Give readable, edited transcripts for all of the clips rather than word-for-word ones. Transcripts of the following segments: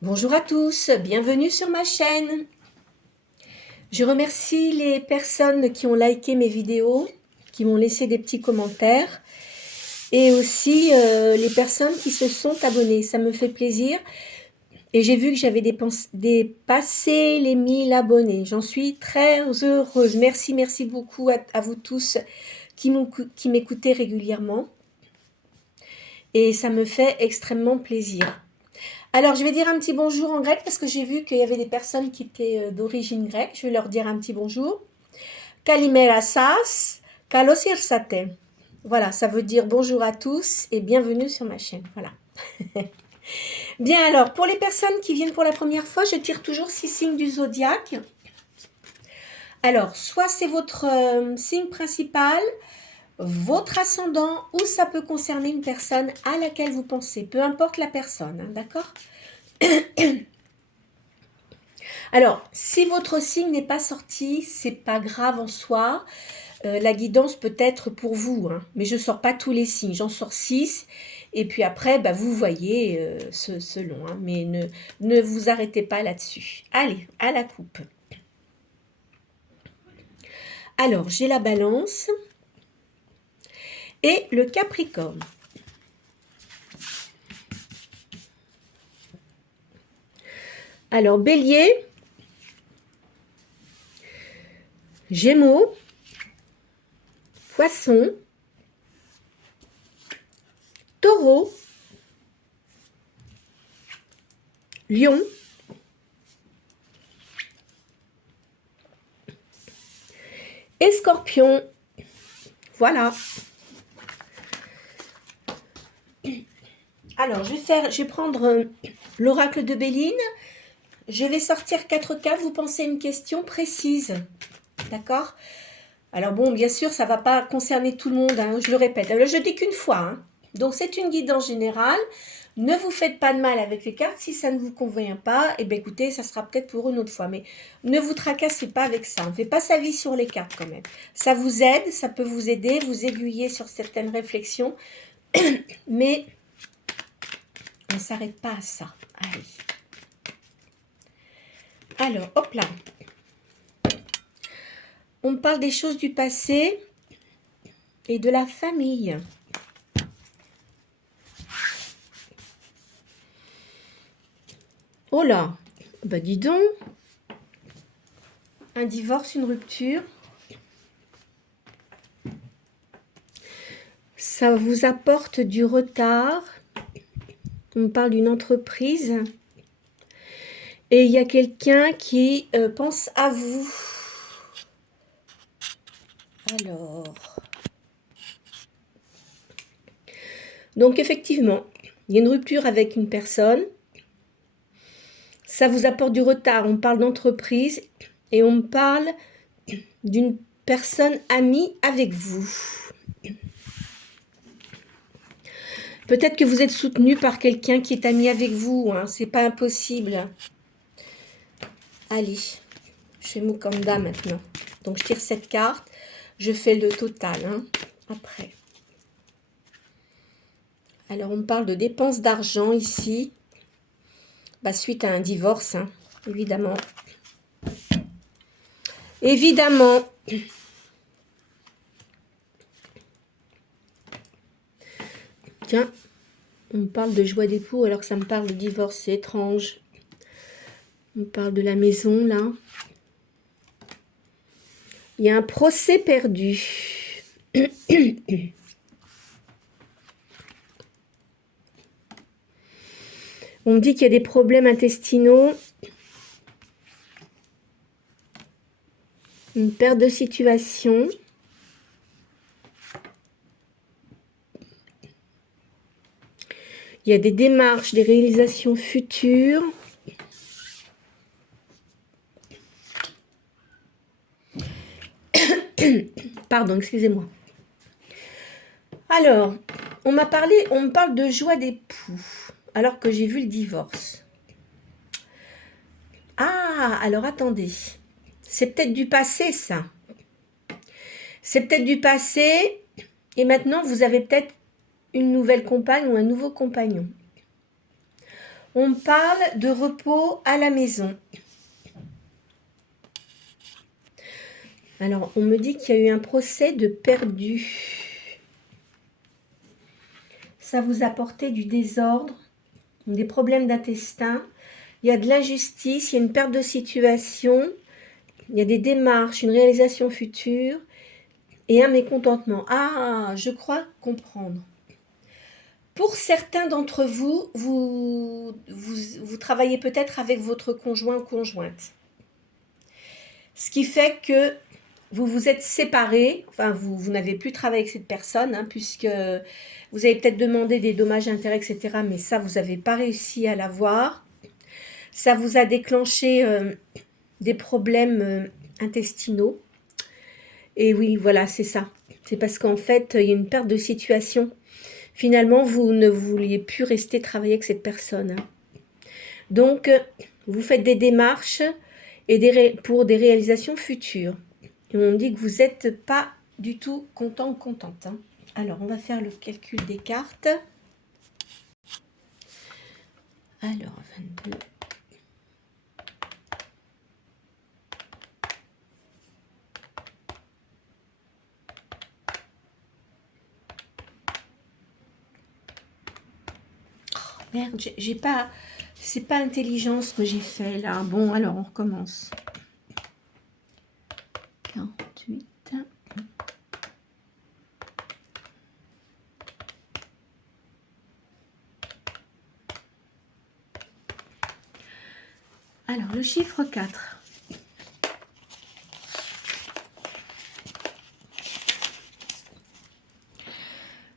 Bonjour à tous, bienvenue sur ma chaîne. Je remercie les personnes qui ont liké mes vidéos, qui m'ont laissé des petits commentaires et aussi les personnes qui se sont abonnées. Ça me fait plaisir et j'ai vu que j'avais dépassé les 1000 abonnés. J'en suis très heureuse. Merci beaucoup à vous tous qui m'écoutez régulièrement et ça me fait extrêmement plaisir. Alors, je vais dire un petit bonjour en grec parce que j'ai vu qu'il y avait des personnes qui étaient d'origine grecque. Je vais leur dire un petit bonjour. Kalimera sas, kalos irsate. Voilà, ça veut dire bonjour à tous et bienvenue sur ma chaîne. Voilà. Bien, alors, pour les personnes qui viennent pour la première fois, je tire toujours 6 signes du zodiaque. Alors, soit c'est votre signe principal, votre ascendant, ou ça peut concerner une personne à laquelle vous pensez. Peu importe la personne, hein, d'accord ? Alors, si votre signe n'est pas sorti, c'est pas grave en soi. La guidance peut être pour vous, hein, mais je ne sors pas tous les signes, j'en sors 6. Et puis après, bah, vous voyez selon, hein, mais ne vous arrêtez pas là-dessus. Allez, à la coupe. Alors, j'ai la balance et le capricorne. Alors, bélier, gémeaux, poisson, taureau, lion, et scorpion. Voilà. Alors, je vais prendre l'oracle de Béline. Je vais sortir 4 cartes. Vous pensez à une question précise. D'accord ? Alors bon, bien sûr, ça ne va pas concerner tout le monde, hein, je le répète. Alors, je dis qu'une fois. Hein. Donc, c'est une guidance générale. Ne vous faites pas de mal avec les cartes. Si ça ne vous convient pas, eh bien, écoutez, ça sera peut-être pour une autre fois. Mais ne vous tracassez pas avec ça. On ne fait pas sa vie sur les cartes quand même. Ça vous aide, ça peut vous aider, vous aiguiller sur certaines réflexions. Mais on ne s'arrête pas à ça. Allez. Alors, hop là. On parle des choses du passé et de la famille. Oh là, bah dis donc. Un divorce, une rupture. Ça vous apporte du retard. On parle d'une entreprise. Et il y a quelqu'un qui pense à vous. Alors. Donc effectivement, il y a une rupture avec une personne. Ça vous apporte du retard. On parle d'entreprise et on parle d'une personne amie avec vous. Peut-être que vous êtes soutenu par quelqu'un qui est ami avec vous. Hein. C'est pas impossible. Allez, je fais Mukanda maintenant. Donc, je tire cette carte. Je fais le total, hein, après. Alors, on me parle de dépenses d'argent ici. Bah, suite à un divorce, hein, évidemment. Évidemment. Tiens, on me parle de joie d'époux alors que ça me parle de divorce. C'est étrange. On parle de la maison, là. Il y a un procès perdu. On me dit qu'il y a des problèmes intestinaux. Une perte de situation. Il y a des démarches, des réalisations futures. Pardon, excusez-moi. Alors, on me parle de joie d'époux, alors que j'ai vu le divorce. Ah, alors attendez. C'est peut-être du passé, ça. C'est peut-être du passé, et maintenant, vous avez peut-être une nouvelle compagne ou un nouveau compagnon. On parle de repos à la maison. Alors, on me dit qu'il y a eu un procès de perdu. Ça vous apportait du désordre, des problèmes d'intestin. Il y a de l'injustice, il y a une perte de situation, il y a des démarches, une réalisation future et un mécontentement. Ah, je crois comprendre. Pour certains d'entre vous, vous travaillez peut-être avec votre conjoint ou conjointe. Ce qui fait que vous vous êtes séparés, enfin vous n'avez plus travaillé avec cette personne, hein, puisque vous avez peut-être demandé des dommages, intérêts, etc. Mais ça, vous n'avez pas réussi à l'avoir. Ça vous a déclenché des problèmes intestinaux. Et oui, voilà, c'est ça. C'est parce qu'en fait, il y a une perte de situation. Finalement, vous ne vouliez plus rester travailler avec cette personne. Donc, vous faites des démarches et pour des réalisations futures. Et on dit que vous n'êtes pas du tout content ou contente. Hein. Alors, on va faire le calcul des cartes. Alors, 22. Oh, merde, j'ai pas... C'est pas intelligent ce que j'ai fait là. Bon, alors on recommence. 48. Alors, le chiffre 4.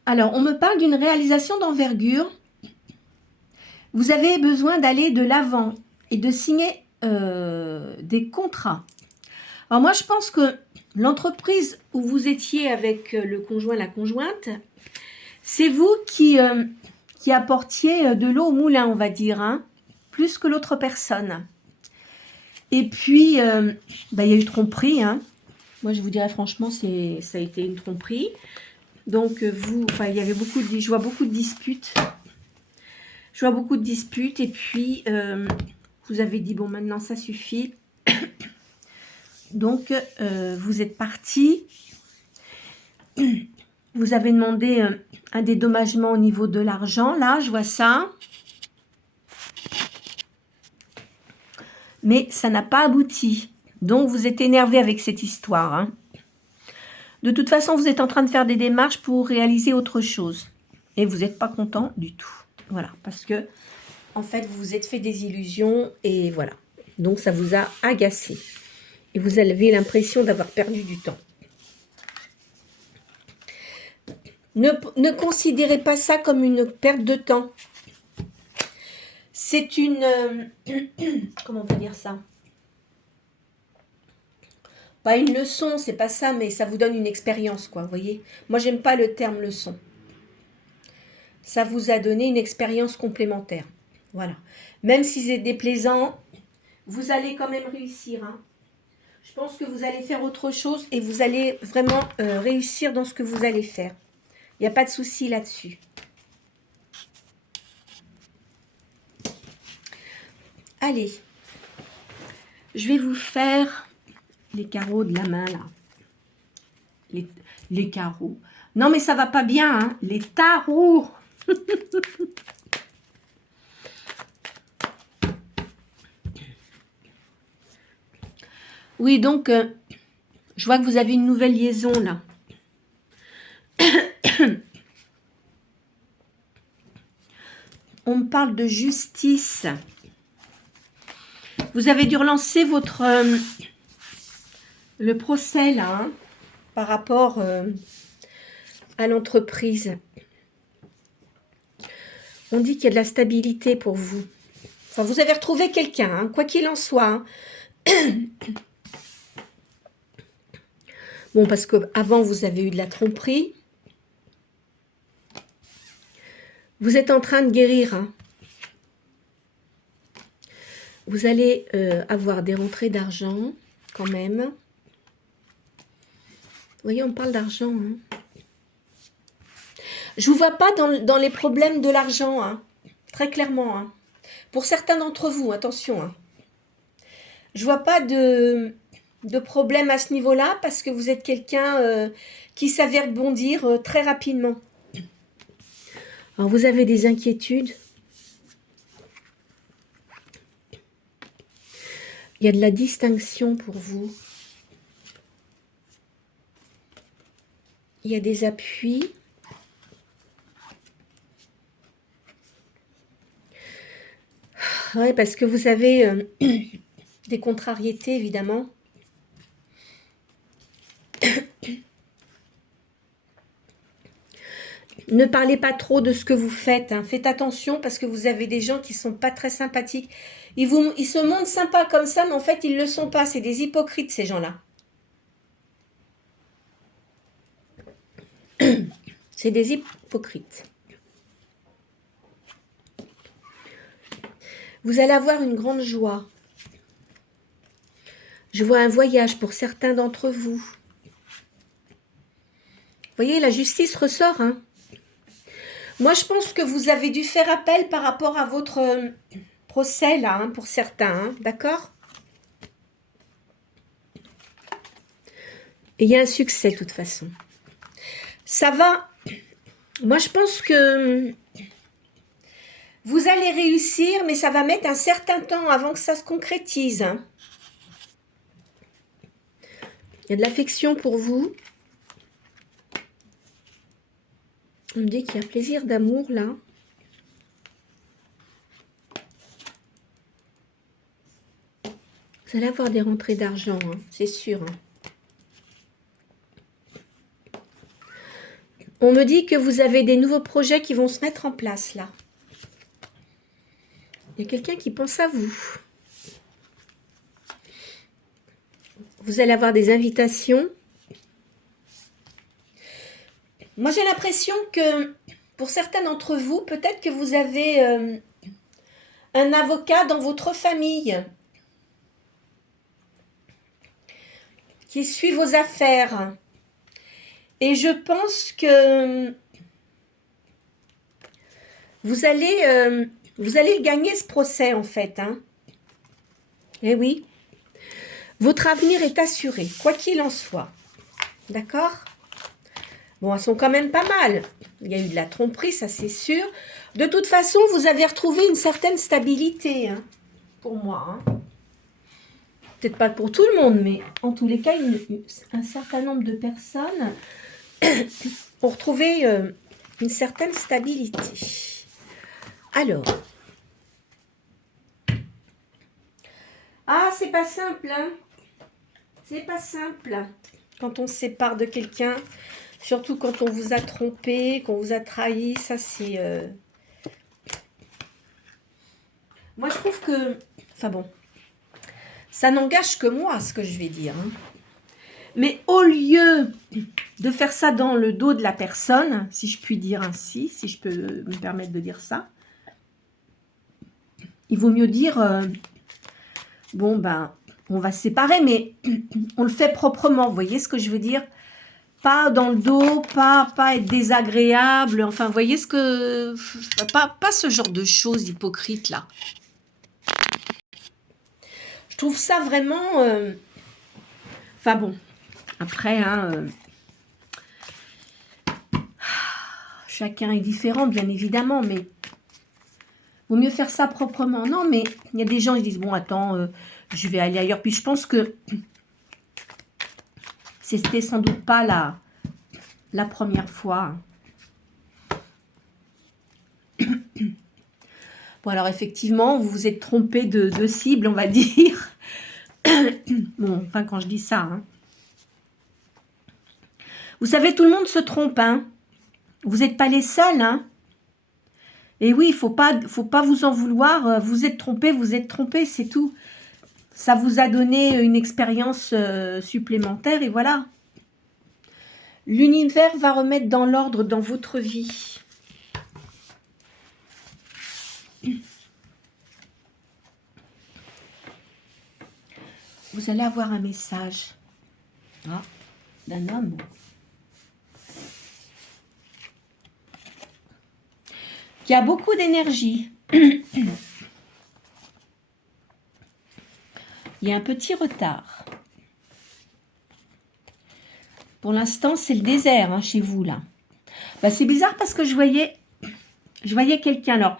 Alors, on me parle d'une réalisation d'envergure. Vous avez besoin d'aller de l'avant et de signer des contrats. Alors moi, je pense que l'entreprise où vous étiez avec le conjoint, la conjointe, c'est vous qui apportiez de l'eau au moulin, on va dire, hein, plus que l'autre personne. Et puis, il y a eu tromperie. Hein. Moi, je vous dirais franchement, ça a été une tromperie. Donc, il y avait je vois beaucoup de disputes. Je vois beaucoup de disputes. Et puis, vous avez dit, bon, maintenant, ça suffit. Donc, vous êtes parti. Vous avez demandé un dédommagement au niveau de l'argent. Là, je vois ça. Mais ça n'a pas abouti. Donc, vous êtes énervé avec cette histoire. Hein. De toute façon, vous êtes en train de faire des démarches pour réaliser autre chose. Et vous n'êtes pas content du tout. Voilà, parce que, en fait, vous vous êtes fait des illusions et voilà. Donc, ça vous a agacé. Et vous avez l'impression d'avoir perdu du temps. Ne considérez pas ça comme une perte de temps. C'est une... comment on peut dire ça? Pas une leçon, c'est pas ça, mais ça vous donne une expérience, quoi, vous voyez. Moi, j'aime pas le terme leçon. Ça vous a donné une expérience complémentaire. Voilà. Même si c'est déplaisant, vous allez quand même réussir. Hein. Je pense que vous allez faire autre chose et vous allez vraiment réussir dans ce que vous allez faire. Il n'y a pas de souci là-dessus. Allez, je vais vous faire les carreaux de la main, là. Les carreaux. Non, mais ça va pas bien, hein. Les tarots. Oui, donc, je vois que vous avez une nouvelle liaison, là. On me parle de justice. Vous avez dû relancer votre... le procès, là, hein, par rapport à l'entreprise. On dit qu'il y a de la stabilité pour vous. Enfin, vous avez retrouvé quelqu'un, hein, quoi qu'il en soit. Hein. Bon, parce qu'avant, vous avez eu de la tromperie. Vous êtes en train de guérir. Hein. Vous allez avoir des rentrées d'argent, quand même. Vous voyez, on parle d'argent. Hein. Je ne vous vois pas dans les problèmes de l'argent, hein, très clairement. Hein. Pour certains d'entre vous, attention. Hein. Je vois pas de problème à ce niveau-là parce que vous êtes quelqu'un qui savait rebondir très rapidement. Alors, vous avez des inquiétudes. Il y a de la distinction pour vous. Il y a des appuis. Oui, parce que vous avez des contrariétés, évidemment. Ne parlez pas trop de ce que vous faites. Hein. Faites attention parce que vous avez des gens qui ne sont pas très sympathiques. Ils se montrent sympas comme ça, mais en fait, ils ne le sont pas. C'est des hypocrites, ces gens-là. C'est des hypocrites. Vous allez avoir une grande joie. Je vois un voyage pour certains d'entre vous. Vous voyez, la justice ressort. Hein. Moi, je pense que vous avez dû faire appel par rapport à votre procès, là, hein, pour certains. Hein, d'accord? Et il y a un succès, de toute façon. Ça va. Moi, je pense que vous allez réussir, mais ça va mettre un certain temps avant que ça se concrétise. Hein. Il y a de l'affection pour vous. On me dit qu'il y a plaisir d'amour, là. Vous allez avoir des rentrées d'argent, hein, c'est sûr. Hein. On me dit que vous avez des nouveaux projets qui vont se mettre en place, là. Il y a quelqu'un qui pense à vous. Vous allez avoir des invitations. Moi, j'ai l'impression que pour certains d'entre vous, peut-être que vous avez un avocat dans votre famille qui suit vos affaires. Et je pense que vous allez le gagner, ce procès, en fait. Hein. Eh oui. Votre avenir est assuré, quoi qu'il en soit. D'accord? Bon, elles sont quand même pas mal. Il y a eu de la tromperie, ça c'est sûr. De toute façon, vous avez retrouvé une certaine stabilité, hein, pour moi. Hein. Peut-être pas pour tout le monde, mais en tous les cas, un certain nombre de personnes ont retrouvé une certaine stabilité. Alors. Ah, c'est pas simple, hein. C'est pas simple. Quand on se sépare de quelqu'un, surtout quand on vous a trompé, qu'on vous a trahi, ça c'est... Moi, je trouve que... Enfin bon, ça n'engage que moi, ce que je vais dire. Hein. Mais au lieu de faire ça dans le dos de la personne, si je puis dire ainsi, si je peux me permettre de dire ça, il vaut mieux dire, bon ben, on va se séparer, mais on le fait proprement, vous voyez ce que je veux dire? Pas dans le dos, pas être désagréable, enfin, vous voyez ce que... Pas ce genre de choses hypocrites, là. Je trouve ça vraiment... Enfin bon, après, hein... Chacun est différent, bien évidemment, mais... Vaut mieux faire ça proprement. Non, mais il y a des gens qui disent, bon, attends, je vais aller ailleurs. Puis je pense que c'était sans doute pas la première fois. Bon, alors effectivement, vous vous êtes trompé de cible, on va dire. Bon, enfin, quand je dis ça. Hein. Vous savez, tout le monde se trompe. Hein. Vous n'êtes pas les seuls. Hein. Et oui, il faut pas vous en vouloir. Vous êtes trompé, c'est tout. Ça vous a donné une expérience supplémentaire et voilà. L'univers va remettre dans l'ordre dans votre vie. Vous allez avoir un message d'un homme. Qui a beaucoup d'énergie. Il y a un petit retard. Pour l'instant, c'est le désert hein, chez vous, là. Bah, c'est bizarre parce que je voyais quelqu'un. Alors,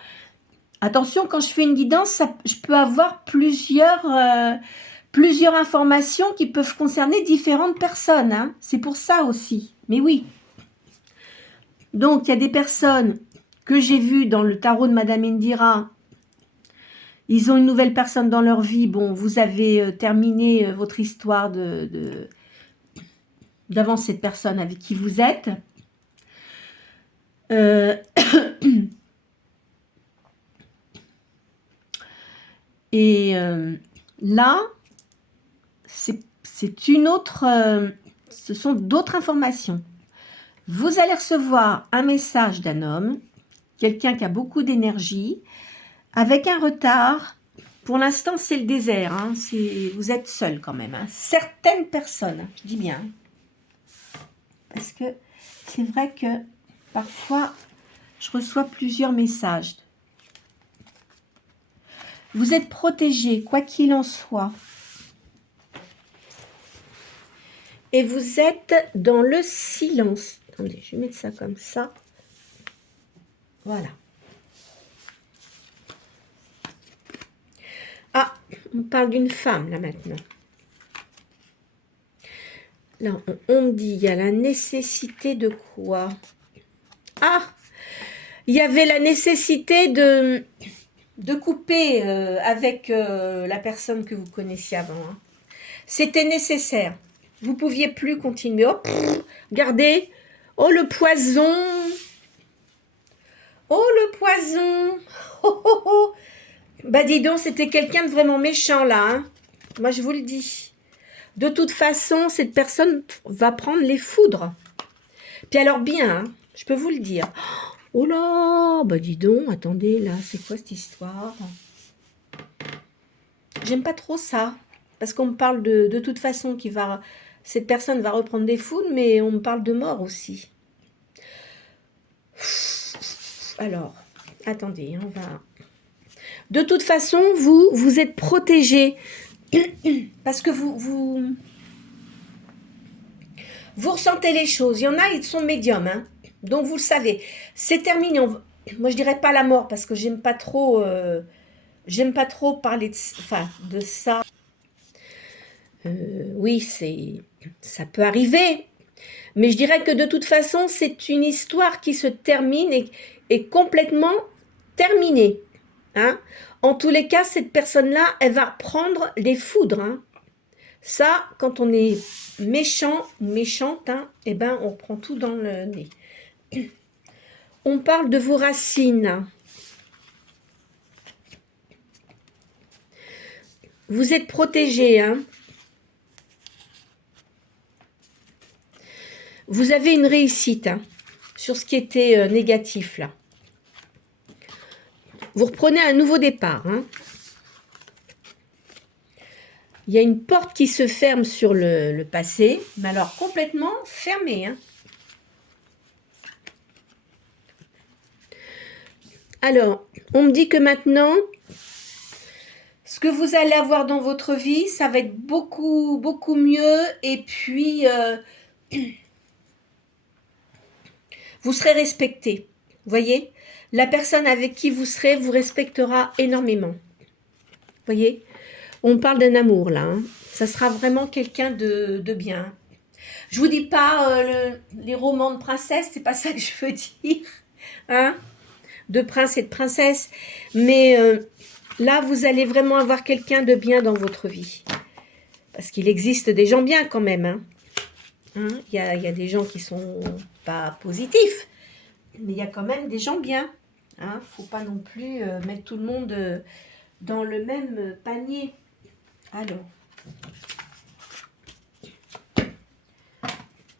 attention, quand je fais une guidance, je peux avoir plusieurs informations qui peuvent concerner différentes personnes. Hein. C'est pour ça aussi. Mais oui. Donc, il y a des personnes que j'ai vues dans le tarot de Madame Indira. Ils ont une nouvelle personne dans leur vie. Bon, vous avez terminé votre histoire d'avant cette personne avec qui vous êtes. Et là, c'est une autre, ce sont d'autres informations. Vous allez recevoir un message d'un homme, quelqu'un qui a beaucoup d'énergie, avec un retard. Pour l'instant, c'est le désert. Hein, vous êtes seul quand même. Hein. Certaines personnes, je dis bien. Parce que c'est vrai que parfois, je reçois plusieurs messages. Vous êtes protégé, quoi qu'il en soit. Et vous êtes dans le silence. Attendez, je vais mettre ça comme ça. Voilà. Ah, on parle d'une femme, là, maintenant. Là, on me dit, il y a la nécessité de quoi? Ah, il y avait la nécessité de couper avec la personne que vous connaissiez avant. Hein. C'était nécessaire. Vous ne pouviez plus continuer. Oh, regardez. Oh, le poison. Oh, le poison. Oh, oh, oh. Bah, dis donc, c'était quelqu'un de vraiment méchant, là. Hein. Moi, je vous le dis. De toute façon, cette personne va prendre les foudres. Puis alors, bien, hein, je peux vous le dire. Oh là, bah dis donc, attendez, là, c'est quoi cette histoire? J'aime pas trop ça. Parce qu'on me parle de toute façon cette personne va reprendre des foudres, mais on me parle de mort aussi. Alors, attendez, on va... De toute façon, vous êtes protégé. Parce que vous ressentez les choses. Il y en a, ils sont médiums, hein. Donc, vous le savez. C'est terminé. Moi, je dirais pas la mort, parce que j'aime pas trop parler de ça. Oui, ça peut arriver. Mais je dirais que de toute façon, c'est une histoire qui se termine et est complètement terminée. Hein. En tous les cas, cette personne-là, elle va reprendre les foudres. Hein. Ça, quand on est méchant ou méchante, hein, eh ben, on prend tout dans le nez. On parle de vos racines. Vous êtes protégé, hein. Vous avez une réussite hein, sur ce qui était négatif, là. Vous reprenez un nouveau départ. Hein. Il y a une porte qui se ferme sur le passé, mais alors complètement fermée. Hein. Alors, on me dit que maintenant, ce que vous allez avoir dans votre vie, ça va être beaucoup, beaucoup mieux. Et puis, vous serez respecté. Vous voyez? La personne avec qui vous serez vous respectera énormément. Vous voyez? On parle d'un amour, là. Hein. Ça sera vraiment quelqu'un de bien. Je vous dis pas les romans de princesse, c'est pas ça que je veux dire. Hein? De prince et de princesse. Mais là, vous allez vraiment avoir quelqu'un de bien dans votre vie. Parce qu'il existe des gens bien quand même. Hein? Il y a des gens qui sont pas positifs. Mais il y a quand même des gens bien. Hein? Faut pas non plus mettre tout le monde dans le même panier. Alors,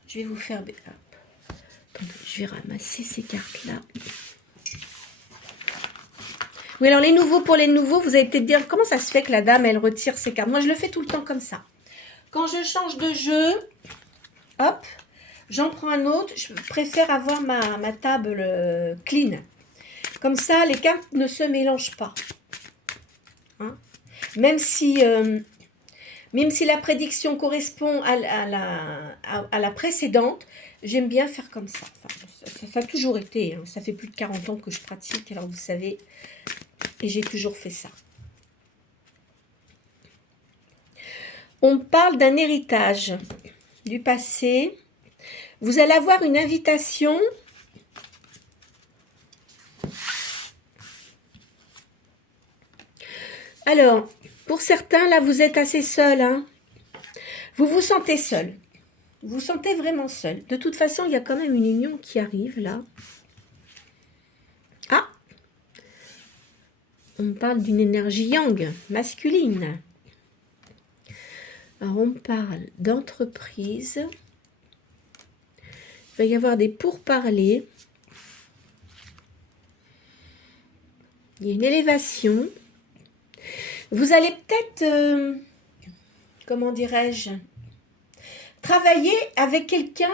je vais vous faire... Attendez, je vais ramasser ces cartes-là. Oui, alors les nouveaux, pour les nouveaux, vous allez peut-être dire, comment ça se fait que la dame, elle retire ses cartes? Moi, je le fais tout le temps comme ça. Quand je change de jeu, hop, j'en prends un autre. Je préfère avoir ma table clean. Comme ça, les cartes ne se mélangent pas. Hein? Même si Même si la prédiction correspond à la précédente, j'aime bien faire comme ça. Enfin, ça a toujours été, hein. Ça fait plus de 40 ans que je pratique, alors vous savez, et j'ai toujours fait ça. On parle d'un héritage du passé. Vous allez avoir une invitation. Alors, pour certains, là, vous êtes assez seul, hein. Vous vous sentez seul. Vous vous sentez vraiment seul. De toute façon, il y a quand même une union qui arrive, là. Ah! On parle d'une énergie yang, masculine. Alors, on parle d'entreprise. Il va y avoir des pourparlers. Il y a une élévation. Vous allez peut-être, comment dirais-je, travailler avec quelqu'un,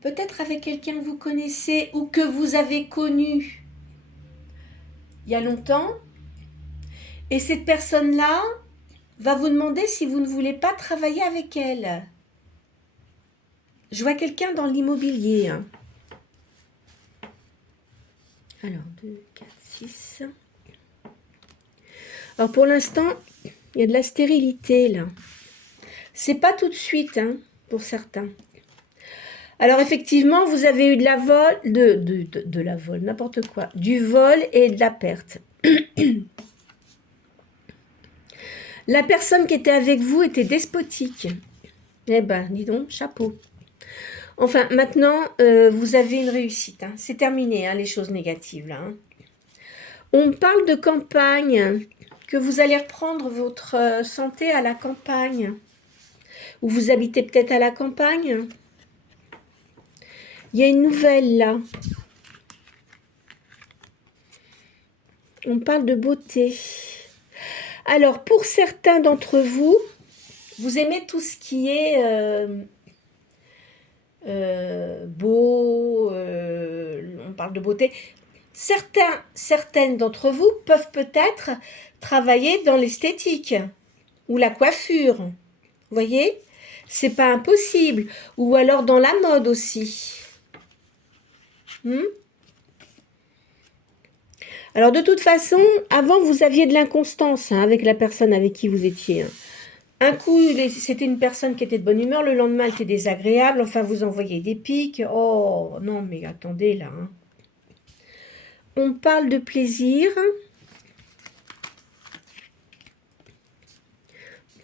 peut-être avec quelqu'un que vous connaissez ou que vous avez connu il y a longtemps. Et cette personne-là va vous demander si vous ne voulez pas travailler avec elle. Je vois quelqu'un dans l'immobilier. Hein. Alors, 2, 4, 6. Alors, pour l'instant, il y a de la stérilité, là. C'est pas tout de suite, hein, pour certains. Alors, effectivement, vous avez eu de la vol, de la vol, n'importe quoi. Du vol et de la perte. La personne qui était avec vous était despotique. Eh ben, dis donc, chapeau. Enfin, maintenant, vous avez une réussite. Hein. C'est terminé, hein, les choses négatives, là. Hein. On parle de campagne, que vous allez reprendre votre santé à la campagne. Ou vous habitez peut-être à la campagne. Il y a une nouvelle, là. On parle de beauté. Alors, pour certains d'entre vous, vous aimez tout ce qui est beau, on parle de beauté. Certaines d'entre vous peuvent peut-être travailler dans l'esthétique ou la coiffure. Vous voyez? C'est pas impossible. Ou alors dans la mode aussi. Alors de toute façon, avant vous aviez de l'inconstance hein, avec la personne avec qui vous étiez. Hein. Un coup, c'était une personne qui était de bonne humeur, le lendemain, elle était désagréable, enfin, vous envoyez des pics. Oh, non, mais attendez, là. Hein. On parle de plaisir.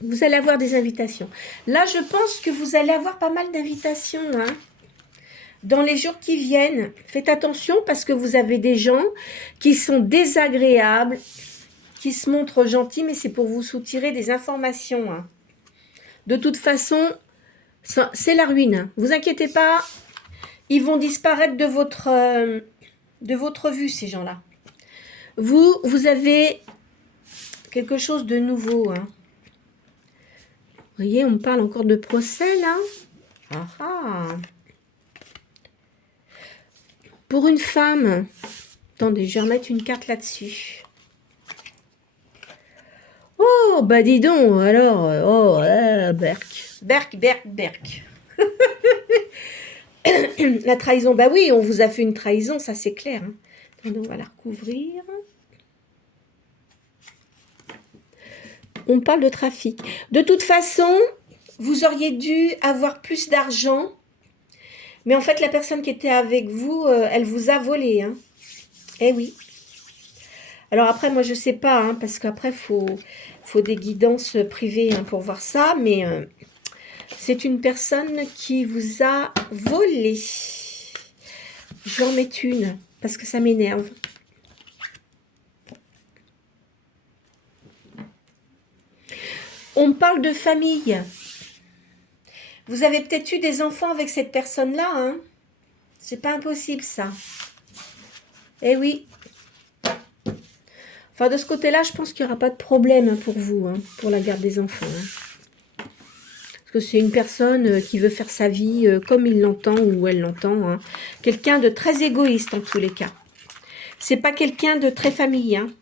Vous allez avoir des invitations. Là, je pense que vous allez avoir pas mal d'invitations, hein. Dans les jours qui viennent, faites attention parce que vous avez des gens qui sont désagréables, qui se montrent gentils, mais c'est pour vous soutirer des informations. Hein. De toute façon, c'est la ruine. Hein. Vous inquiétez pas, ils vont disparaître de votre vue, ces gens-là. Vous avez quelque chose de nouveau. Hein. Vous voyez, on parle encore de procès, là. Ah ah. Pour une femme, attendez, je vais remettre une carte là-dessus. Oh, bah dis donc, alors, Berk. La trahison, bah oui, on vous a fait une trahison, ça c'est clair. Hein. Attendez, on va la recouvrir. On parle de trafic. De toute façon, vous auriez dû avoir plus d'argent. Mais en fait, la personne qui était avec vous, elle vous a volé. Hein. Eh oui. Alors après, moi, je ne sais pas, hein, parce qu'après, faut des guidances privées hein, pour voir ça. Mais c'est une personne qui vous a volé. Je vais en mettre une, parce que ça m'énerve. On parle de famille. Vous avez peut-être eu des enfants avec cette personne-là, hein? C'est pas impossible, ça. Eh oui. Enfin, de ce côté-là, je pense qu'il n'y aura pas de problème hein, pour vous, hein, pour la garde des enfants. Hein. Parce que c'est une personne qui veut faire sa vie comme il l'entend ou elle l'entend. Hein. Quelqu'un de très égoïste, en tous les cas. C'est pas quelqu'un de très familier. Hein.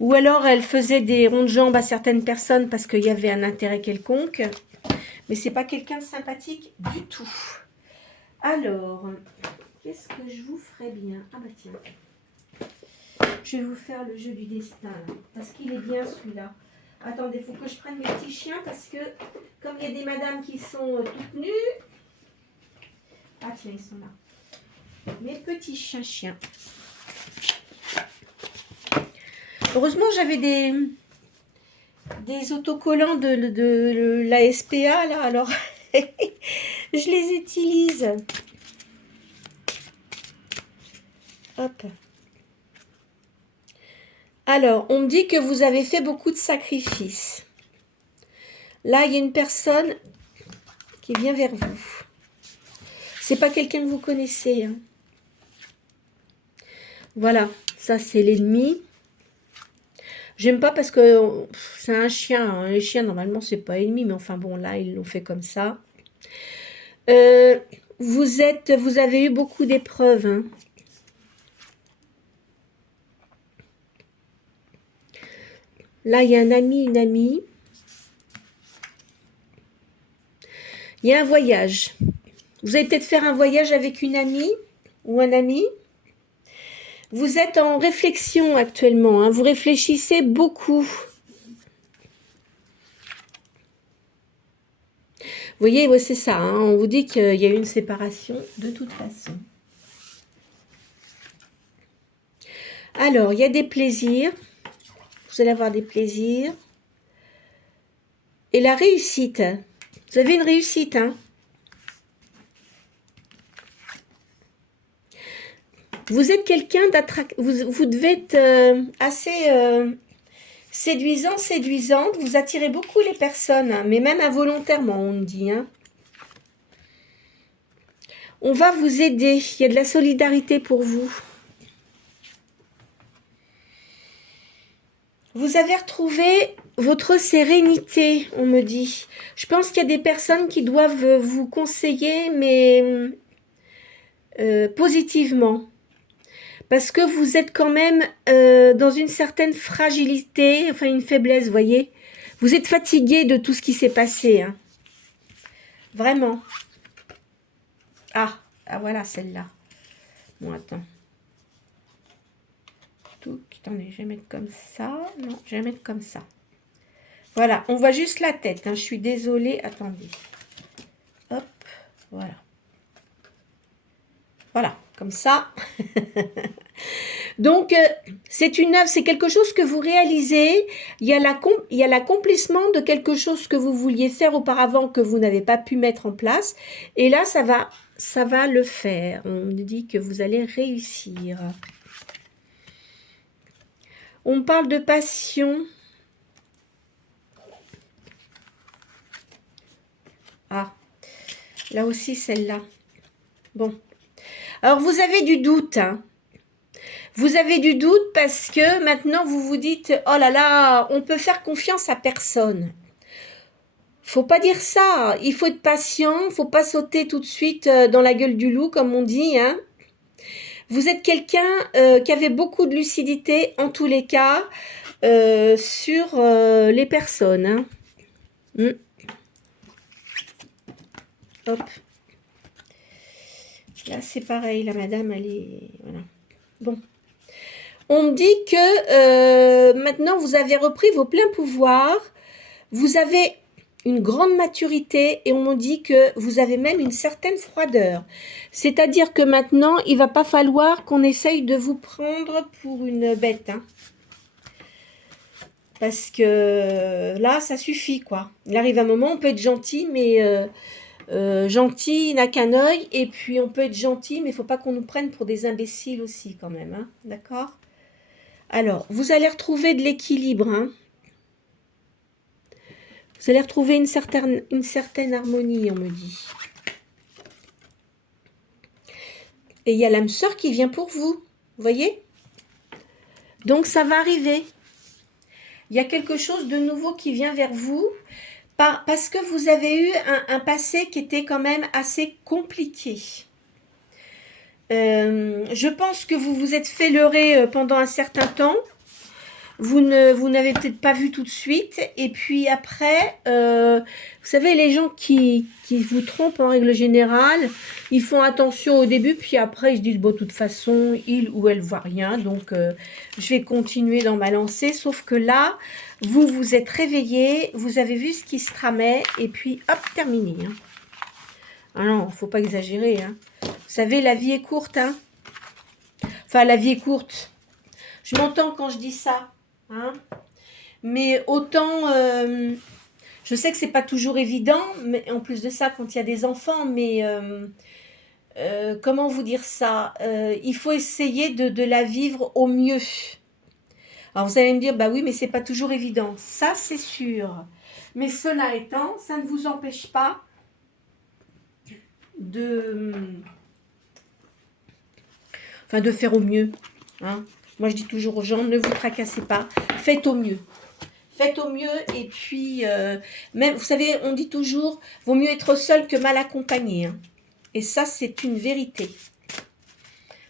Ou alors elle faisait des ronds de jambes à certaines personnes parce qu'il y avait un intérêt quelconque. Mais c'est pas quelqu'un de sympathique du tout. Alors, qu'est-ce que je vous ferais bien? Ah bah tiens. Je vais vous faire le jeu du destin, là, parce qu'il est bien celui-là. Attendez, il faut que je prenne mes petits chiens, parce que comme il y a des madames qui sont toutes nues... Ah tiens, ils sont là. Mes petits chiens. Heureusement, j'avais des autocollants de la SPA, là, alors je les utilise. Hop. Alors, on me dit que vous avez fait beaucoup de sacrifices. Là, il y a une personne qui vient vers vous. C'est pas quelqu'un que vous connaissez. Hein. Voilà, ça c'est l'ennemi. J'aime pas parce que c'est un chien. Hein. Les chiens, normalement, c'est pas ennemi, mais enfin bon, là, ils l'ont fait comme ça. Vous avez eu beaucoup d'épreuves. Hein. Là, il y a un ami, une amie. Il y a un voyage. Vous allez peut-être faire un voyage avec une amie ou un ami. Vous êtes en réflexion actuellement. Hein. Vous réfléchissez beaucoup. Vous voyez, ouais, c'est ça. Hein. On vous dit qu'il y a eu une séparation de toute façon. Alors, il y a des plaisirs. Vous allez avoir des plaisirs. Et la réussite. Vous avez une réussite, hein. Vous êtes quelqu'un d'attractif. Vous devez être assez séduisant, séduisante. Vous attirez beaucoup les personnes, hein, mais même involontairement, on me dit. Hein. On va vous aider. Il y a de la solidarité pour vous. Vous avez retrouvé votre sérénité, on me dit. Je pense qu'il y a des personnes qui doivent vous conseiller, mais positivement. Parce que vous êtes quand même dans une certaine fragilité, enfin une faiblesse, vous voyez. Vous êtes fatigué de tout ce qui s'est passé. Hein. Vraiment. Ah voilà celle-là. Bon, attends. Attendez, je vais mettre comme ça. Non, je vais mettre comme ça. Voilà, on voit juste la tête. Hein. Je suis désolée. Attendez. Hop, voilà. Voilà, comme ça. Donc, c'est une œuvre, c'est quelque chose que vous réalisez. Il y a l'accomplissement de quelque chose que vous vouliez faire auparavant que vous n'avez pas pu mettre en place. Et là, ça va le faire. On nous dit que vous allez réussir. On parle de passion. Ah, là aussi celle-là. Bon. Alors, vous avez du doute. Hein. Vous avez du doute parce que maintenant, vous vous dites, oh là là, on peut faire confiance à personne. Faut pas dire ça. Il faut être patient. Faut pas sauter tout de suite dans la gueule du loup, comme on dit. Hein. Vous êtes quelqu'un qui avait beaucoup de lucidité, en tous les cas, sur les personnes. Hein. Hop. Là, c'est pareil. La madame, elle est... Voilà. Bon. On me dit que maintenant, vous avez repris vos pleins pouvoirs. Vous avez une grande maturité et on me dit que vous avez même une certaine froideur. C'est-à-dire que maintenant, il ne va pas falloir qu'on essaye de vous prendre pour une bête. Hein. Parce que là, ça suffit, quoi. Il arrive un moment, on peut être gentil, mais gentil n'a qu'un œil. Et puis, on peut être gentil, mais il ne faut pas qu'on nous prenne pour des imbéciles aussi, quand même. Hein. D'accord ? Alors, vous allez retrouver de l'équilibre. Hein. Vous allez retrouver une certaine harmonie, on me dit. Et il y a l'âme sœur qui vient pour vous. Vous voyez? Donc, ça va arriver. Il y a quelque chose de nouveau qui vient vers vous parce que vous avez eu un passé qui était quand même assez compliqué. Je pense que vous vous êtes fait leurrer pendant un certain temps. vous n'avez peut-être pas vu tout de suite. Et puis après, vous savez, les gens qui vous trompent en règle générale, ils font attention au début, puis après ils se disent, bon, de toute façon, il ou elle voit rien, donc je vais continuer dans ma lancée. Sauf que là, vous vous êtes réveillé, vous avez vu ce qui se tramait, et puis hop, terminé. Hein. Ah non, faut pas exagérer. Hein. Vous savez, la vie est courte. Hein. Enfin, la vie est courte. Je m'entends quand je dis ça. Hein. Mais autant, je sais que c'est pas toujours évident, mais en plus de ça, quand il y a des enfants, mais comment vous dire ça, il faut essayer de la vivre au mieux. Alors vous allez me dire, bah oui, mais c'est pas toujours évident. Ça, c'est sûr. Mais cela étant, ça ne vous empêche pas de faire au mieux. Hein. Moi, je dis toujours aux gens, ne vous tracassez pas, faites au mieux. Faites au mieux et puis, même, vous savez, on dit toujours, vaut mieux être seul que mal accompagné. Hein. Et ça, c'est une vérité.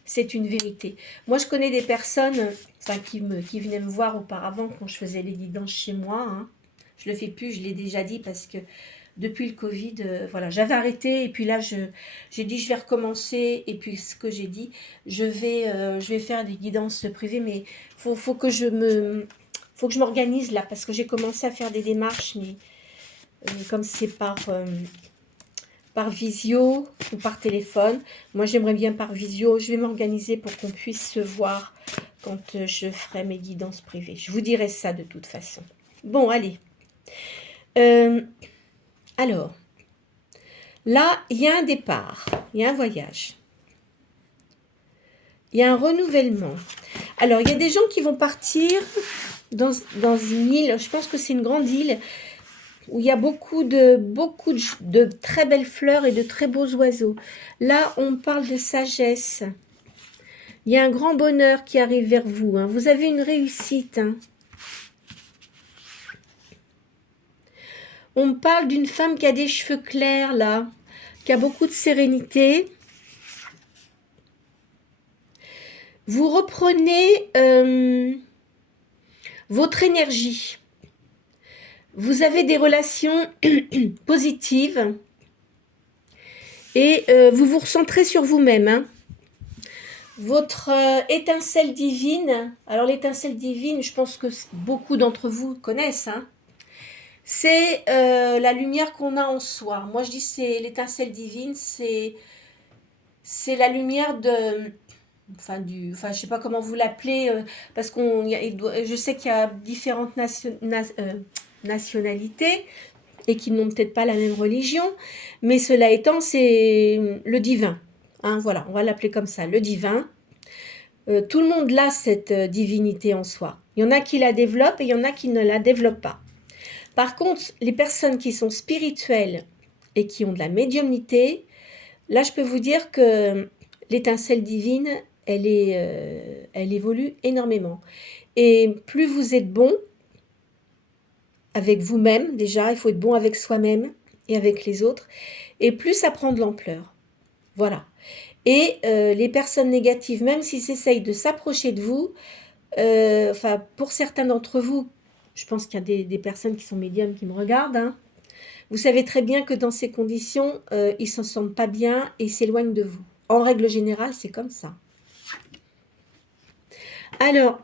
C'est une vérité. Moi, je connais des personnes qui venaient me voir auparavant quand je faisais les guidances chez moi. Hein. Je ne le fais plus, je l'ai déjà dit, parce que depuis le Covid, voilà, j'avais arrêté. Et puis là, j'ai dit, je vais recommencer. Et puis, ce que j'ai dit, je vais faire des guidances privées. Mais faut que je m'organise là, parce que j'ai commencé à faire des démarches, mais comme c'est par visio ou par téléphone. Moi, j'aimerais bien par visio. Je vais m'organiser pour qu'on puisse se voir quand je ferai mes guidances privées. Je vous dirai ça de toute façon. Bon, allez. Alors, là, il y a un départ. Il y a un voyage. Il y a un renouvellement. Alors, il y a des gens qui vont partir dans une île. Je pense que c'est une grande île où il y a beaucoup de très belles fleurs et de très beaux oiseaux. Là, on parle de sagesse. Il y a un grand bonheur qui arrive vers vous. Hein. Vous avez une réussite. Hein. On parle d'une femme qui a des cheveux clairs, là, qui a beaucoup de sérénité. Vous reprenez votre énergie. Vous avez des relations positives et vous vous recentrez sur vous-même. Hein. Votre étincelle divine, alors l'étincelle divine, je pense que beaucoup d'entre vous connaissent, hein. C'est la lumière qu'on a en soi. Moi, je dis c'est l'étincelle divine, c'est la lumière de... je sais pas comment vous l'appelez, parce je sais qu'il y a différentes nationalités et qui n'ont peut-être pas la même religion, mais cela étant, c'est le divin. Hein, voilà, on va l'appeler comme ça, le divin. Tout le monde a cette divinité en soi. Il y en a qui la développent et il y en a qui ne la développent pas. Par contre, les personnes qui sont spirituelles et qui ont de la médiumnité, là, je peux vous dire que l'étincelle divine, elle évolue énormément. Et plus vous êtes bon avec vous-même, déjà, il faut être bon avec soi-même et avec les autres, et plus ça prend de l'ampleur. Voilà. Et les personnes négatives, même s'ils essayent de s'approcher de vous, pour certains d'entre vous, je pense qu'il y a des personnes qui sont médiums qui me regardent, hein, vous savez très bien que dans ces conditions, ils ne s'en sentent pas bien et s'éloignent de vous. En règle générale, c'est comme ça. Alors,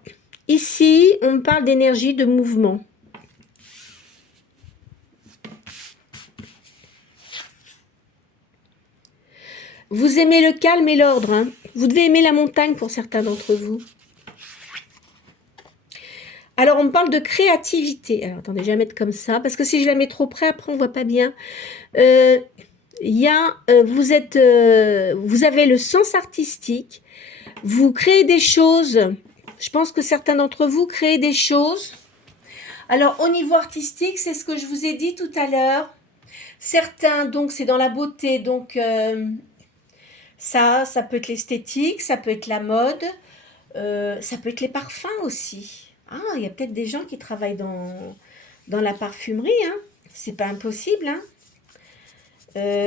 ici, on me parle d'énergie, de mouvement. Vous aimez le calme et l'ordre. Hein. Vous devez aimer la montagne pour certains d'entre vous. Alors, on me parle de créativité. Alors, attendez, je vais la mettre comme ça, parce que si je la mets trop près, après, on ne voit pas bien. Vous avez le sens artistique. Vous créez des choses. Je pense que certains d'entre vous créent des choses. Alors, au niveau artistique, c'est ce que je vous ai dit tout à l'heure. Certains, donc, c'est dans la beauté. Donc, ça peut être l'esthétique, ça peut être la mode, ça peut être les parfums aussi. Ah, il y a peut-être des gens qui travaillent dans la parfumerie, hein. C'est pas impossible, hein.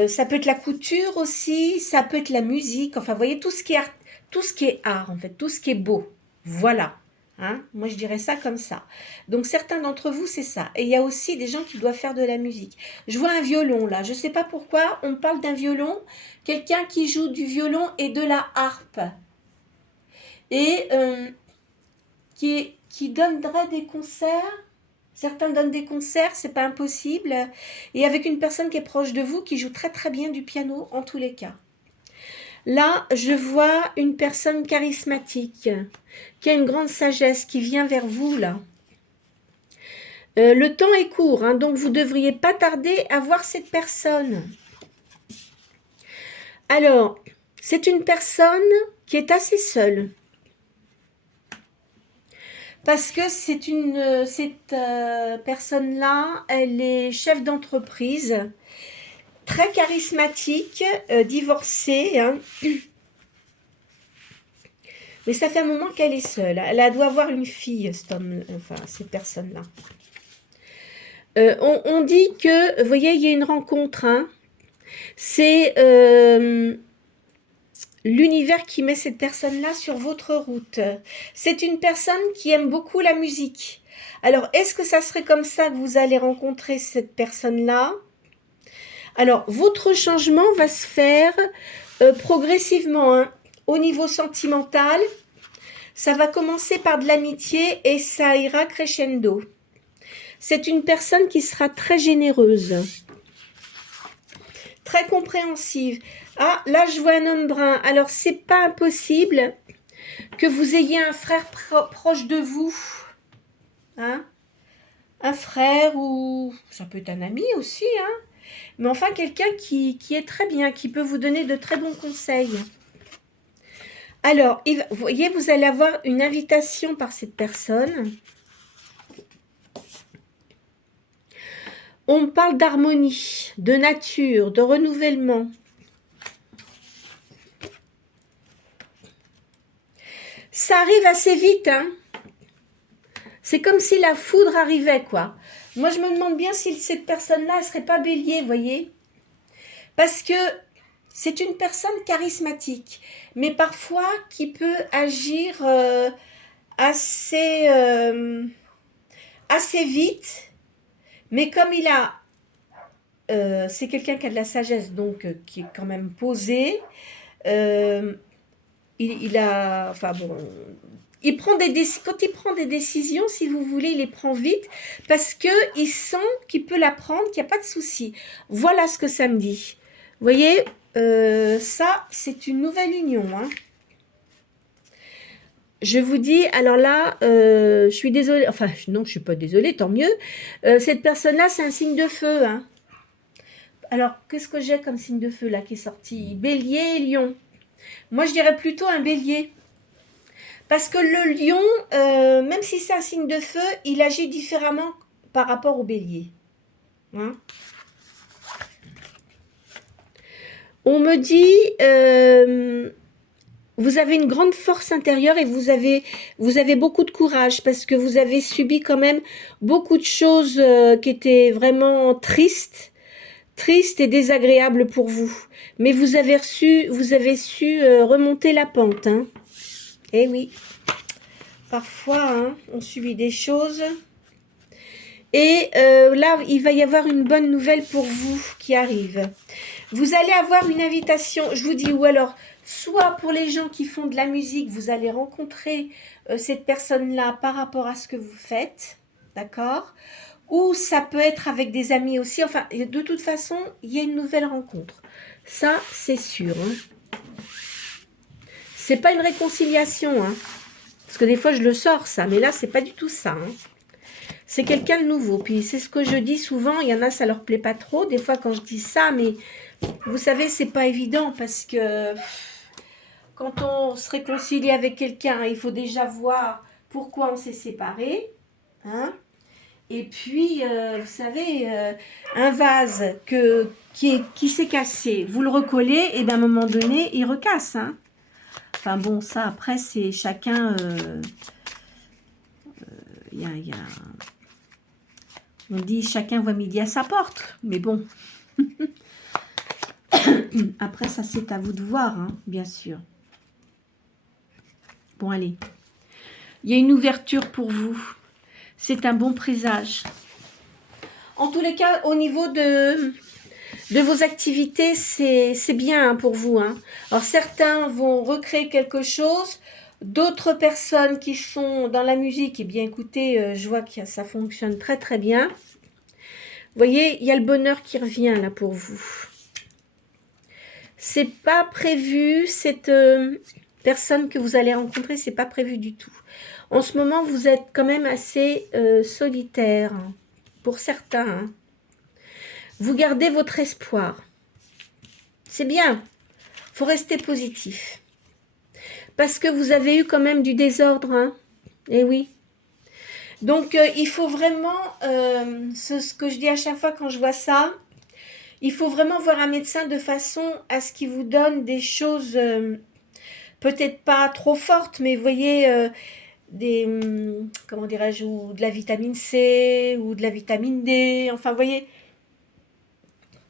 Ça peut être la couture aussi, ça peut être la musique. Enfin, vous voyez, tout ce qui est art, en fait, tout ce qui est beau. Voilà. Hein? Moi, je dirais ça comme ça. Donc, certains d'entre vous, c'est ça. Et il y a aussi des gens qui doivent faire de la musique. Je vois un violon, là. Je ne sais pas pourquoi on parle d'un violon. Quelqu'un qui joue du violon et de la harpe. Et qui donnerait des concerts. Certains donnent des concerts, c'est pas impossible. Et avec une personne qui est proche de vous, qui joue très très bien du piano, en tous les cas. Là, je vois une personne charismatique, qui a une grande sagesse, qui vient vers vous, là. Le temps est court, hein, donc vous ne devriez pas tarder à voir cette personne. Alors, c'est une personne qui est assez seule. Parce que cette personne-là, elle est chef d'entreprise, très charismatique, divorcée, hein. Mais ça fait un moment qu'elle est seule. Elle doit avoir une fille, cette personne-là. On dit que, vous voyez, il y a une rencontre. Hein. C'est l'univers qui met cette personne-là sur votre route. C'est une personne qui aime beaucoup la musique. Alors, est-ce que ça serait comme ça que vous allez rencontrer cette personne-là? Alors, votre changement va se faire progressivement. Hein. Au niveau sentimental, ça va commencer par de l'amitié et ça ira crescendo. C'est une personne qui sera très généreuse, très compréhensive. Ah, là, je vois un homme brun. Alors, c'est pas impossible que vous ayez un frère proche de vous. Hein? Un frère ou... ça peut être un ami aussi, hein? Mais enfin, quelqu'un qui est très bien, qui peut vous donner de très bons conseils. Alors, vous voyez, vous allez avoir une invitation par cette personne. On parle d'harmonie, de nature, de renouvellement. Ça arrive assez vite, hein. C'est comme si la foudre arrivait, quoi. Moi, je me demande bien si cette personne-là ne serait pas bélier, vous voyez. Parce que c'est une personne charismatique, mais parfois qui peut agir assez vite. Mais comme il a... c'est quelqu'un qui a de la sagesse, donc qui est quand même posé. Il a... Enfin bon... quand il prend des décisions, si vous voulez, il les prend vite parce qu'il sent qu'il peut la prendre, qu'il n'y a pas de souci. Voilà ce que ça me dit. Vous voyez, ça, c'est une nouvelle union. Hein. Je vous dis, alors là, je suis désolée, enfin, non, je ne suis pas désolée, tant mieux. Cette personne-là, c'est un signe de feu. Hein. Alors, qu'est-ce que j'ai comme signe de feu là qui est sorti? Bélier et lion. Moi, je dirais plutôt un bélier. Parce que le lion, même si c'est un signe de feu, il agit différemment par rapport au bélier. Hein? On me dit, vous avez une grande force intérieure et vous avez beaucoup de courage parce que vous avez subi quand même beaucoup de choses qui étaient vraiment tristes et désagréables pour vous. Mais vous avez su remonter la pente. Hein? Eh oui. Parfois, hein, on subit des choses. Et là, il va y avoir une bonne nouvelle pour vous qui arrive. Vous allez avoir une invitation, je vous dis, ou alors, soit pour les gens qui font de la musique, vous allez rencontrer cette personne-là par rapport à ce que vous faites, d'accord? Ou ça peut être avec des amis aussi. Enfin, de toute façon, il y a une nouvelle rencontre. Ça, c'est sûr. Hein. C'est pas une réconciliation, hein. Parce que des fois, je le sors, ça. Mais là, c'est pas du tout ça. Hein. C'est quelqu'un de nouveau. Puis, c'est ce que je dis souvent. Il y en a, ça leur plaît pas trop. Des fois, quand je dis ça, mais vous savez, c'est pas évident. Parce que quand on se réconcilie avec quelqu'un, il faut déjà voir pourquoi on s'est séparés. Hein. Et puis, vous savez, un vase qui s'est cassé, vous le recollez, et d'un moment donné, il recasse. Hein. Enfin bon, ça après, c'est chacun... on dit chacun voit midi à sa porte. Mais bon. Après, ça c'est à vous de voir, hein, bien sûr. Bon, allez. Il y a une ouverture pour vous. C'est un bon présage. En tous les cas, au niveau de vos activités, c'est bien hein, pour vous. Hein. Alors certains vont recréer quelque chose, d'autres personnes qui sont dans la musique, eh bien écoutez, je vois que ça fonctionne très très bien. Vous voyez, il y a le bonheur qui revient là pour vous. C'est pas prévu, cette personne que vous allez rencontrer, c'est pas prévu du tout. En ce moment, vous êtes quand même assez solitaire, hein, pour certains. Hein. Vous gardez votre espoir. C'est bien. Il faut rester positif. Parce que vous avez eu quand même du désordre. Hein. Eh oui. Donc, il faut vraiment, ce que je dis à chaque fois quand je vois ça, il faut vraiment voir un médecin de façon à ce qu'il vous donne des choses, peut-être pas trop fortes, mais vous voyez, des, comment dirais-je, ou de la vitamine C, ou de la vitamine D, enfin, vous voyez,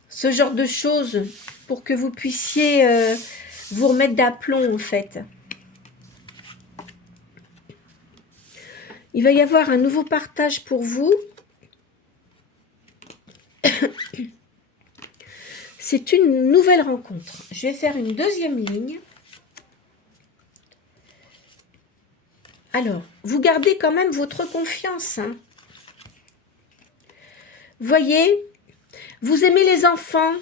ce genre de choses pour que vous puissiez vous remettre d'aplomb, en fait. Il va y avoir un nouveau partage pour vous. C'est une nouvelle rencontre. Je vais faire une deuxième ligne. Alors, vous gardez quand même votre confiance. Hein. Voyez, vous aimez les enfants.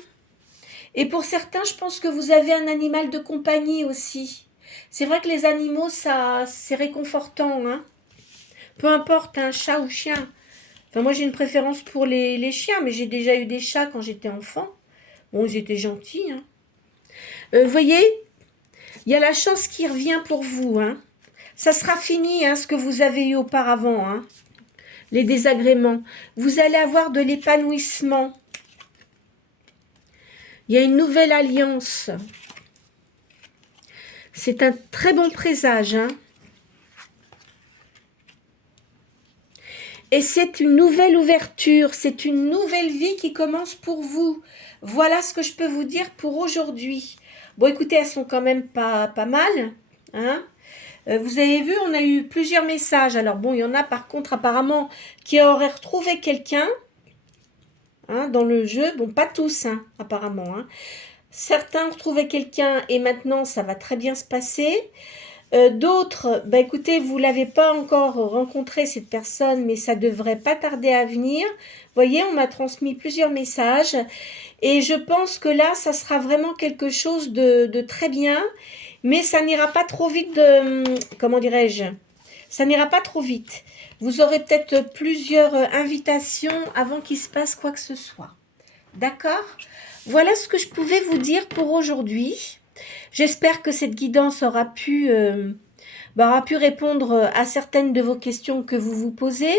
Et pour certains, je pense que vous avez un animal de compagnie aussi. C'est vrai que les animaux, ça, c'est réconfortant. Hein. Peu importe, un chat ou chien. Enfin, moi, j'ai une préférence pour les chiens, mais j'ai déjà eu des chats quand j'étais enfant. Bon, ils étaient gentils. Hein. Voyez, il y a la chance qui revient pour vous. Hein. Ça sera fini, hein, ce que vous avez eu auparavant. Hein. Les désagréments. Vous allez avoir de l'épanouissement. Il y a une nouvelle alliance. C'est un très bon présage. Hein. Et c'est une nouvelle ouverture. C'est une nouvelle vie qui commence pour vous. Voilà ce que je peux vous dire pour aujourd'hui. Bon, écoutez, elles sont quand même pas mal. Hein. Vous avez vu, on a eu plusieurs messages. Alors bon, il y en a par contre apparemment qui auraient retrouvé quelqu'un hein, dans le jeu. Bon, pas tous hein, apparemment. Hein. Certains ont retrouvé quelqu'un et maintenant ça va très bien se passer. D'autres, bah écoutez, vous ne l'avez pas encore rencontré cette personne, mais ça devrait pas tarder à venir. Vous voyez, on m'a transmis plusieurs messages et je pense que là, ça sera vraiment quelque chose de très bien, mais ça n'ira pas trop vite comment dirais-je, ça n'ira pas trop vite. Vous aurez peut-être plusieurs invitations avant qu'il se passe quoi que ce soit. D'accord ? Voilà ce que je pouvais vous dire pour aujourd'hui. J'espère que cette guidance aura pu répondre à certaines de vos questions que vous vous posez,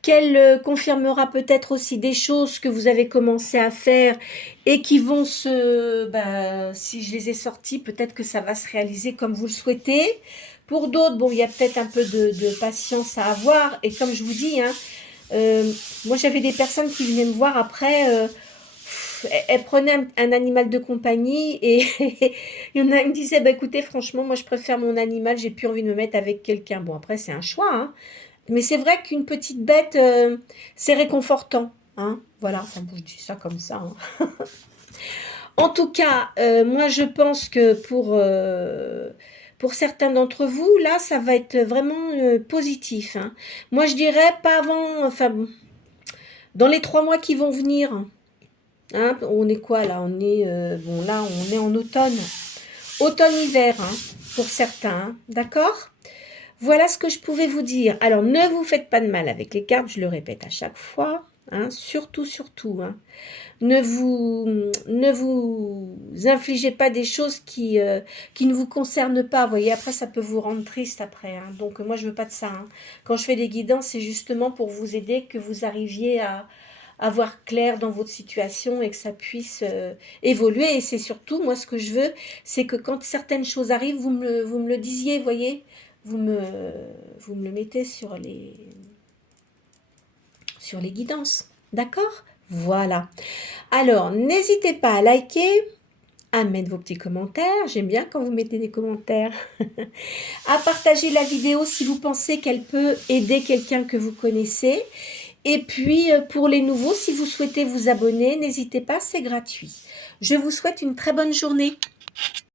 qu'elle confirmera peut-être aussi des choses que vous avez commencé à faire et qui vont si je les ai sorties, peut-être que ça va se réaliser comme vous le souhaitez. Pour d'autres, bon, il y a peut-être un peu de patience à avoir et comme je vous dis, hein, moi j'avais des personnes qui venaient me voir après... elle prenait un animal de compagnie et il y en a qui me disait bah, écoutez franchement moi je préfère mon animal, j'ai plus envie de me mettre avec quelqu'un. Bon après c'est un choix hein. Mais c'est vrai qu'une petite bête c'est réconfortant hein. Voilà, enfin, je dis ça comme ça hein. En tout cas moi je pense que pour certains d'entre vous là ça va être vraiment positif hein. Moi je dirais pas avant enfin dans les 3 mois qui vont venir. Hein, on est quoi là? On est bon là on est en automne. Automne-hiver hein, pour certains, hein, d'accord? Voilà ce que je pouvais vous dire. Alors ne vous faites pas de mal avec les cartes, je le répète à chaque fois. Hein, surtout. Hein. Ne vous infligez pas des choses qui ne vous concernent pas. Vous voyez, après ça peut vous rendre triste après. Hein. Donc moi je veux pas de ça. Hein. Quand je fais des guidances, c'est justement pour vous aider, que vous arriviez à voir clair dans votre situation et que ça puisse évoluer. Et c'est surtout, moi, ce que je veux, c'est que quand certaines choses arrivent, vous me le disiez, voyez, vous me le mettez sur les guidances. D'accord ? Voilà. Alors, n'hésitez pas à liker, à mettre vos petits commentaires. J'aime bien quand vous mettez des commentaires. À partager la vidéo si vous pensez qu'elle peut aider quelqu'un que vous connaissez. Et puis, pour les nouveaux, si vous souhaitez vous abonner, n'hésitez pas, c'est gratuit. Je vous souhaite une très bonne journée.